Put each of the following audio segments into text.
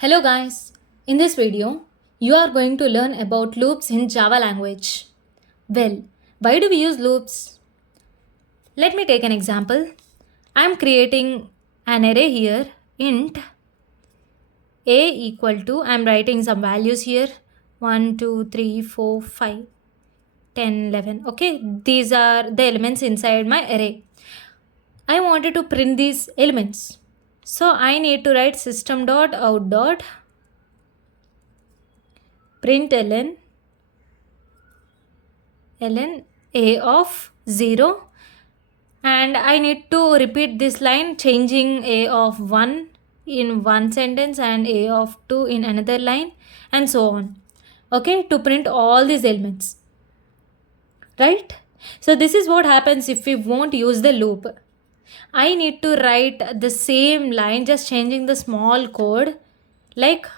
Hello guys, in this video, you are going to learn about loops in Java language. Well, why do we use loops? Let me take an example. I am creating an array here, int a equal to, I am writing some values here, 1, 2, 3, 4, 5, 10, 11. Okay, these are the elements inside my array. I wanted to print these elements. So I need to write system.out.println ln a of 0, and I need to repeat this line changing a of 1 in one sentence and a of 2 in another line and so on, okay, to print all these elements, right? So this is what happens if we won't use the loop. I need to write the same line, just changing the small code. Like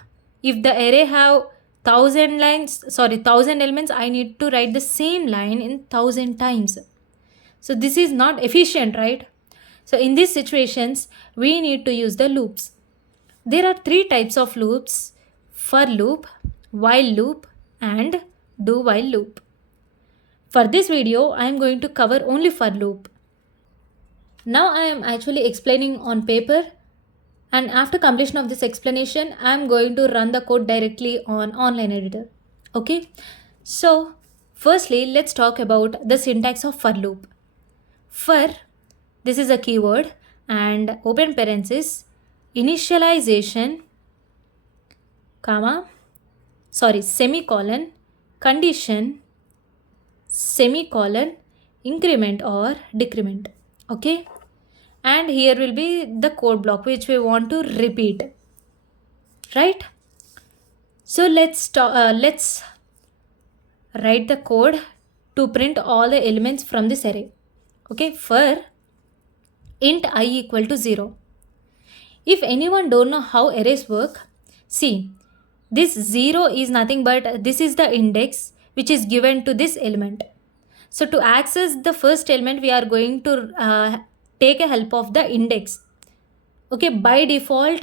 if the array have 1000 elements, I need to write the same line in 1000 times. So this is not efficient, right? So in these situations, we need to use the loops. There are three types of loops: for loop, while loop, and do while loop. For this video, I am going to cover only for loop. Now I am actually explaining on paper, and after completion of this explanation, I am going to run the code directly on online editor. Okay, so firstly, let's talk about the syntax of for loop. For, this is a keyword, and open parenthesis, initialization, semicolon, condition, semicolon, increment or decrement. Okay, and here will be the code block which we want to repeat, right? So let's write the code to print all the elements from this array. Okay, for int I equal to 0. If anyone don't know how arrays work, see, this 0 is nothing but this is the index which is given to this element. So to access the first element, we are going to take a help of the index. Okay, by default,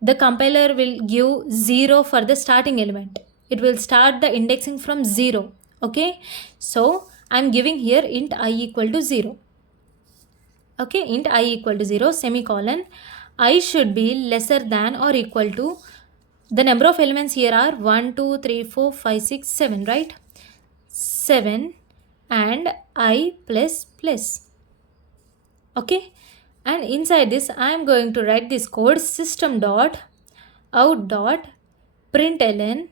the compiler will give 0 for the starting element. It will start the indexing from 0. Okay, so I'm giving here int I equal to 0. Okay, int I equal to 0, semicolon, I should be lesser than or equal to, the number of elements here are 1, 2, 3, 4, 5, 6, 7, right? 7 and I plus plus. Okay, and inside this I am going to write this code system.out.println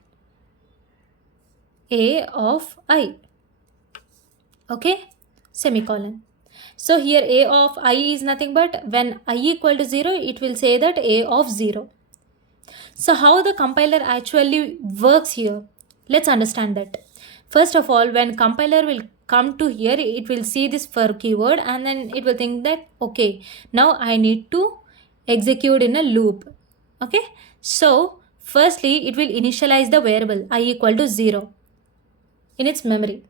a of I. Okay, semicolon. So here a of I is nothing but when I equal to 0, it will say that a of 0. So how the compiler actually works here? Let's understand that. First of all, when compiler will come to here, it will see this for keyword and then it will think that, okay, now I need to execute in a loop. Okay, so firstly, it will initialize the variable I equal to 0 in its memory,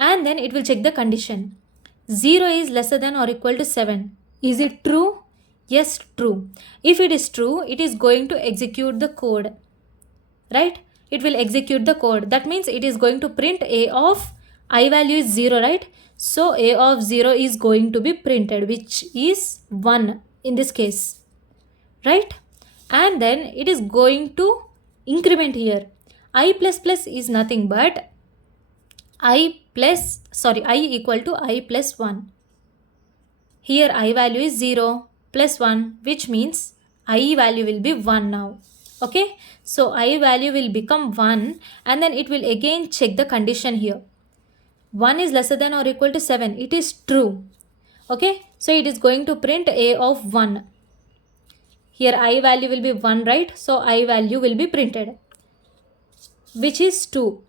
and then it will check the condition. 0 is lesser than or equal to 7. Is it true? Yes, true. If it is true, it is going to execute the code, right? It will execute the code. That means it is going to print a of I value is 0, right? So a of 0 is going to be printed, which is 1 in this case, right? And then it is going to increment here. I plus plus is nothing but I equal to I plus 1. Here I value is 0 plus 1, which means I value will be 1 now. Okay, so I value will become 1 and then it will again check the condition here. 1 is lesser than or equal to 7. It is true. Okay, so it is going to print a of 1. Here I value will be 1, right? So I value will be printed, which is 2.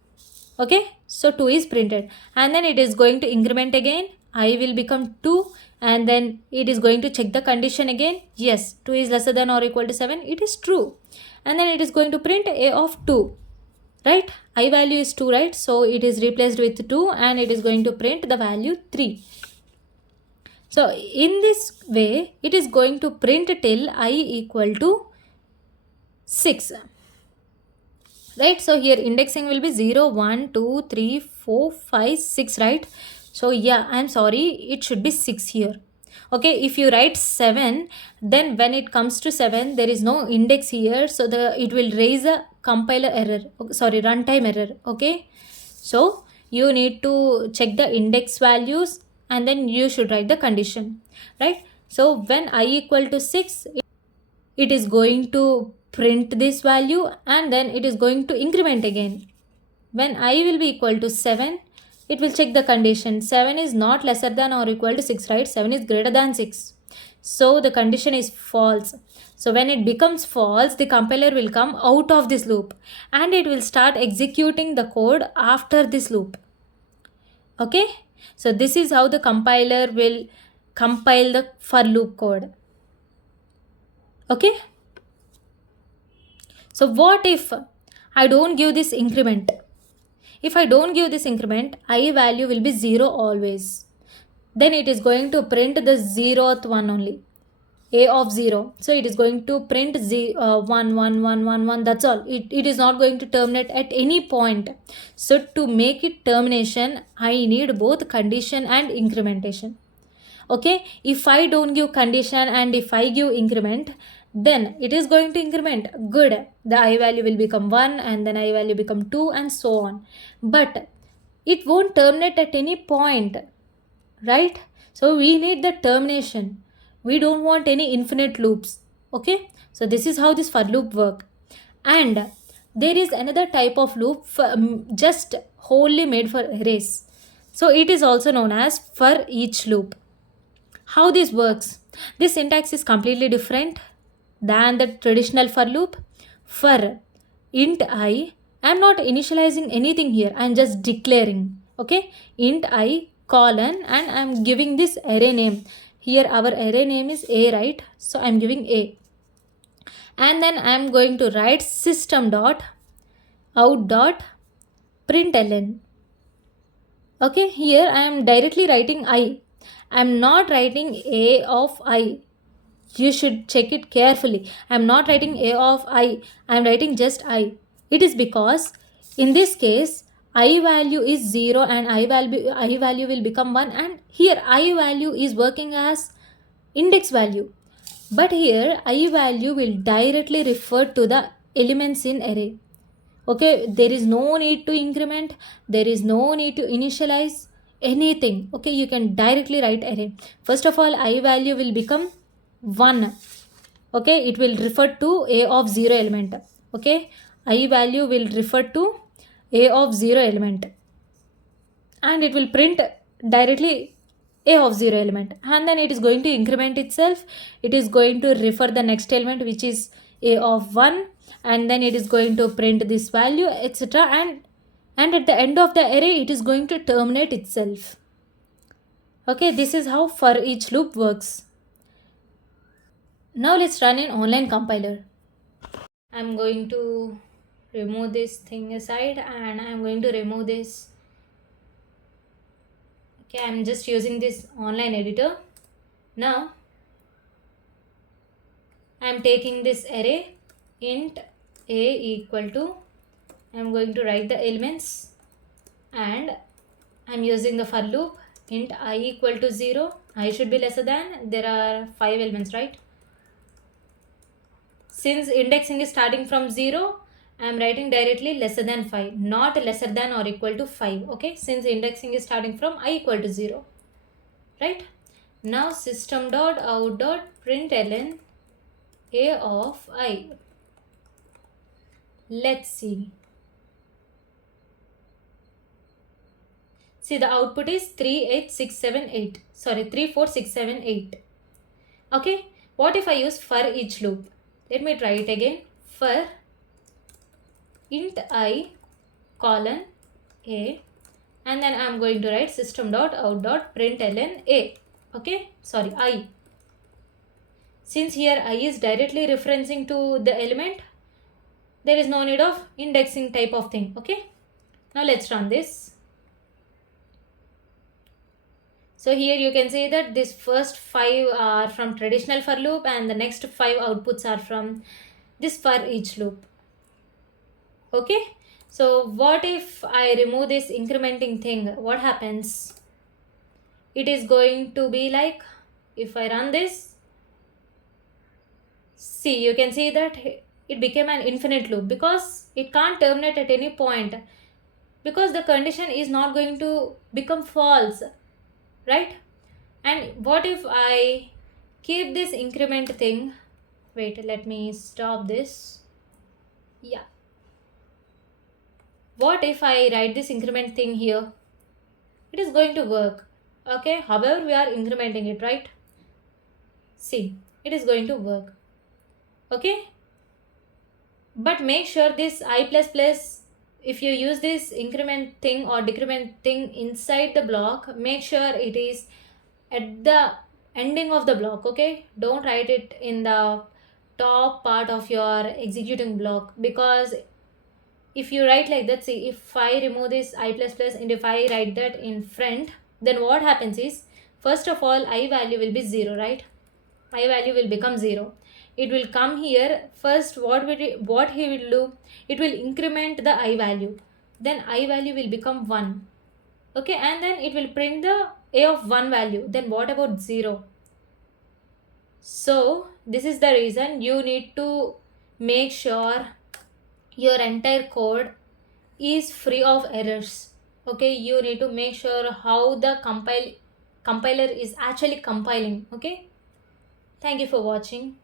Okay, so 2 is printed and then it is going to increment again. I will become 2 and then it is going to check the condition again. Yes, 2 is lesser than or equal to 7. It is true. And then it is going to print a of 2, right? I value is 2, right? So it is replaced with 2 and it is going to print the value 3. So in this way, it is going to print till I equal to 6, right? So here indexing will be 0, 1, 2, 3, 4, 5, 6, right? So yeah, I'm sorry, it should be 6 here. Okay, if you write 7, then when it comes to 7 there is no index here, so it will raise a compiler error, sorry, runtime error. Okay, so you need to check the index values and then you should write the condition, right? So when I equal to 6, it is going to print this value and then it is going to increment again. When I will be equal to 7, it will check the condition. 7 is not lesser than or equal to 6, right? 7 is greater than 6. So the condition is false. So when it becomes false, the compiler will come out of this loop and it will start executing the code after this loop. Okay? So this is how the compiler will compile the for loop code. Okay? So what if I don't give this increment? If I don't give this increment, I value will be 0 always. Then it is going to print the 0th one only, a of 0. So it is going to print 1, 1, 1, 1, 1. That's all. It is not going to terminate at any point. So to make it termination, I need both condition and incrementation. Okay, if I don't give condition and if I give increment, then it is going to increment. Good, the I value will become 1 and then I value become 2 and so on. But it won't terminate at any point, right? So we need the termination. We don't want any infinite loops. Okay, so this is how this for loop work. And there is another type of loop just wholly made for arrays. So it is also known as for each loop. How this works? This syntax is completely different than the traditional for loop. For int I am not initializing anything here, I am just declaring. Okay, int I colon and I am giving this array name. Here our array name is A, right? So I am giving A. And then I am going to write system dot out dot println. Okay, here I am directly writing I. I am not writing A of I. You should check it carefully. I am not writing A of I. I am writing just I. It is because in this case I value is 0 and I value will become 1, and here I value is working as index value. But here I value will directly refer to the elements in array. Okay, there is no need to increment, there is no need to initialize anything. Okay, you can directly write array. First of all, I value will become 1. Okay, it will refer to a of 0 element. Okay, I value will refer to a of 0 element and it will print directly a of 0 element, and then it is going to increment itself. It is going to refer the next element which is a of 1 and then it is going to print this value, etc. And at the end of the array it is going to terminate itself. Okay, this is how for each loop works. Now let's run an online compiler. I'm going to remove this thing aside and I'm going to remove this. Okay, I'm just using this online editor. Now I'm taking this array int a equal to, I'm going to write the elements and I'm using the for loop int I equal to 0. I should be lesser than, there are 5 elements, right? Since indexing is starting from 0, I am writing directly lesser than 5, not lesser than or equal to 5. Okay, since indexing is starting from I equal to 0, right? Now system dot out dot println a of I. Let's see. See, the output is 34678. Sorry, 34678. Okay, what if I use for each loop? Let me try it again. For int I colon a, and then I'm going to write system dot out dot println a. Okay, sorry, I. Since here I is directly referencing to the element, there is no need of indexing type of thing. Okay, now let's run this. So here you can see that this first 5 are from traditional for loop and the next 5 outputs are from this for each loop. Okay, so what if I remove this incrementing thing? What happens? It is going to be like, if I run this, see, you can see that it became an infinite loop because it can't terminate at any point, because the condition is not going to become false, right? And what if I keep this increment thing? Wait, let me stop this. Yeah, what if I write this increment thing here? It is going to work. Okay, however we are incrementing it, right? See, it is going to work. Okay, but make sure this I plus plus, if you use this increment thing or decrement thing inside the block, make sure it is at the ending of the block. Okay, don't write it in the top part of your executing block, because if you write like that, see, if I remove this I plus plus and if I write that in front, then what happens is, first of all, I value will be 0, right? I value will become 0. It will come here first. What he will do, it will increment the I value, then I value will become 1. Okay, and then it will print the a of 1 value. Then what about 0? So this is the reason you need to make sure your entire code is free of errors. Okay, you need to make sure how the compiler is actually compiling. Okay, thank you for watching.